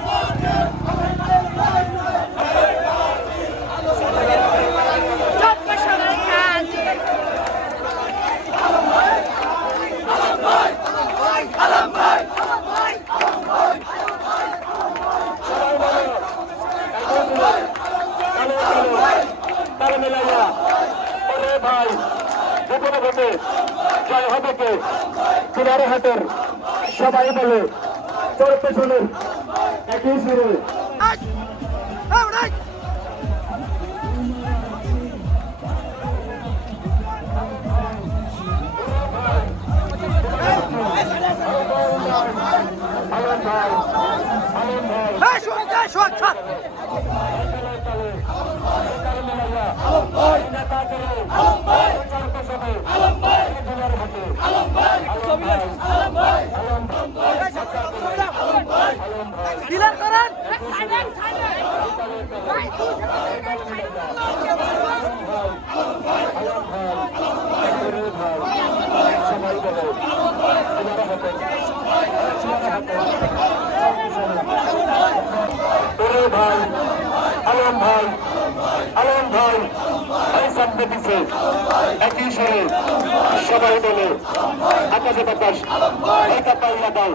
Welcome! ভাই কোনো ঘটে জয় হবে কে? কিনারে হাটের সবাই বলে তোর পেছনে একই সুরে। ডিলার করেন। আলম ভাই আলম ভাই সামনে দিছে একই সুরে সবাই বলে আকাশে বাতাস এই কাপাইয়া দাও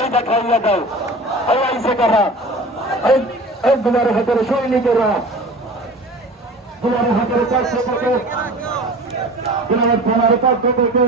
এই দেখাইয়া দাও। এই আইসে কারা? এই দুয়ারে হাতের সৈনিকেরা। দুয়ারে হাতের চারশো থেকে দুয়ারে পনেরো পক্ষ থেকে।